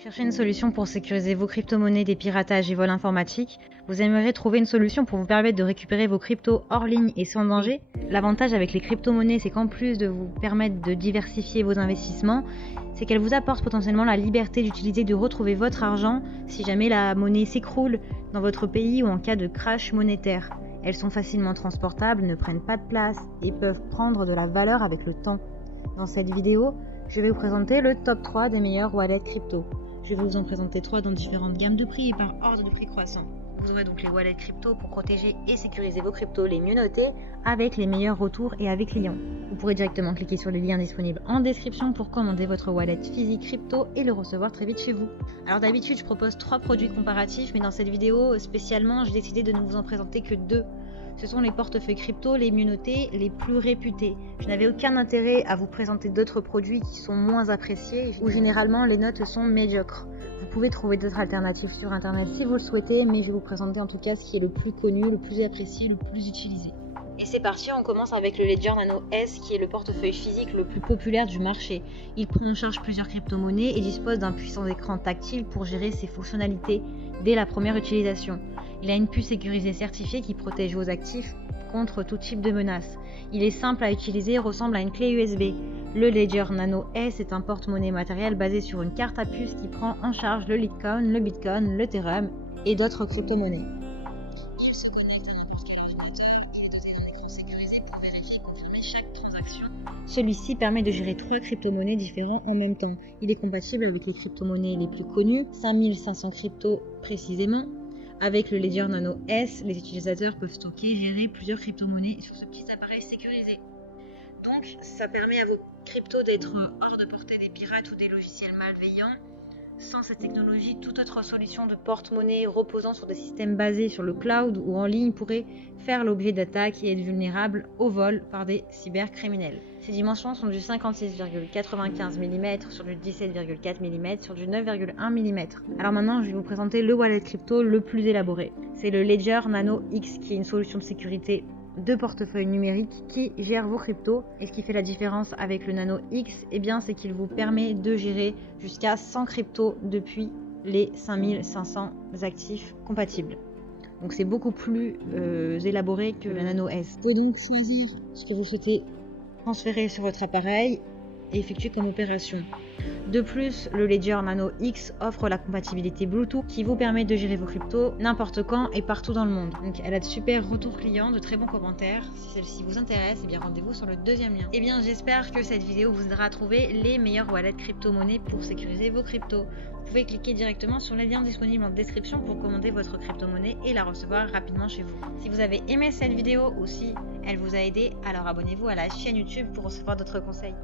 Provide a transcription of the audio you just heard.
Cherchez une solution pour sécuriser vos crypto-monnaies des piratages et vols informatiques. Vous aimeriez trouver une solution pour vous permettre de récupérer vos cryptos hors ligne et sans danger. L'avantage avec les crypto-monnaies, c'est qu'en plus de vous permettre de diversifier vos investissements, c'est qu'elles vous apportent potentiellement la liberté d'utiliser, de retrouver votre argent si jamais la monnaie s'écroule dans votre pays ou en cas de crash monétaire. Elles sont facilement transportables, ne prennent pas de place et peuvent prendre de la valeur avec le temps. Dans cette vidéo, je vais vous présenter le top 3 des meilleurs wallets crypto. Je vais vous en présenter 3 dans différentes gammes de prix et par ordre de prix croissant. Vous aurez donc les wallets crypto pour protéger et sécuriser vos cryptos les mieux notés, avec les meilleurs retours et avec clients. Vous pourrez directement cliquer sur les liens disponibles en description pour commander votre wallet physique crypto et le recevoir très vite chez vous. Alors d'habitude je propose 3 produits comparatifs, mais dans cette vidéo spécialement j'ai décidé de ne vous en présenter que 2. Ce sont les portefeuilles crypto les mieux notés, les plus réputés. Je n'avais aucun intérêt à vous présenter d'autres produits qui sont moins appréciés, où généralement les notes sont médiocres. Vous pouvez trouver d'autres alternatives sur internet si vous le souhaitez, mais je vais vous présenter en tout cas ce qui est le plus connu, le plus apprécié, le plus utilisé. Et c'est parti, on commence avec le Ledger Nano S qui est le portefeuille physique le plus populaire du marché. Il prend en charge plusieurs crypto-monnaies et dispose d'un puissant écran tactile pour gérer ses fonctionnalités dès la première utilisation. Il a une puce sécurisée certifiée qui protège vos actifs contre tout type de menace. Il est simple à utiliser et ressemble à une clé USB. Le Ledger Nano S est un porte-monnaie matériel basé sur une carte à puce qui prend en charge le Litecoin, le Bitcoin, l'Ethereum et d'autres crypto-monnaies. Il se connecte à n'importe quel ordinateur et est doté d'un écran sécurisé pour vérifier et confirmer chaque transaction. Celui-ci permet de gérer 3 crypto-monnaies différents en même temps. Il est compatible avec les crypto-monnaies les plus connues, 5500 cryptos précisément. Avec le Ledger Nano S, les utilisateurs peuvent stocker et gérer plusieurs crypto-monnaies sur ce petit appareil sécurisé. Donc, ça permet à vos cryptos d'être hors de portée des pirates ou des logiciels malveillants. Sans cette technologie, toute autre solution de porte-monnaie reposant sur des systèmes basés sur le cloud ou en ligne pourrait faire l'objet d'attaques et être vulnérable au vol par des cybercriminels. Ces dimensions sont du 56,95 mm sur du 17,4 mm sur du 9,1 mm. Alors maintenant, je vais vous présenter le wallet crypto le plus élaboré. C'est le Ledger Nano X qui est une solution de sécurité de portefeuille numérique qui gère vos cryptos. Et ce qui fait la différence avec le Nano X, c'est qu'il vous permet de gérer jusqu'à 100 cryptos depuis les 5500 actifs compatibles. Donc c'est beaucoup plus élaboré que le Nano S. Vous pouvez donc choisir ce que vous souhaitez transférer sur votre appareil et effectuer comme opération. De plus, le Ledger Nano X offre la compatibilité Bluetooth qui vous permet de gérer vos cryptos n'importe quand et partout dans le monde. Donc elle a de super retours clients, de très bons commentaires. Si celle-ci vous intéresse, rendez-vous sur le deuxième lien. J'espère que cette vidéo vous aidera à trouver les meilleurs wallets crypto-monnaies pour sécuriser vos cryptos. Vous pouvez cliquer directement sur les liens disponibles en description pour commander votre crypto-monnaie et la recevoir rapidement chez vous. Si vous avez aimé cette vidéo ou si elle vous a aidé, alors abonnez-vous à la chaîne YouTube pour recevoir d'autres conseils.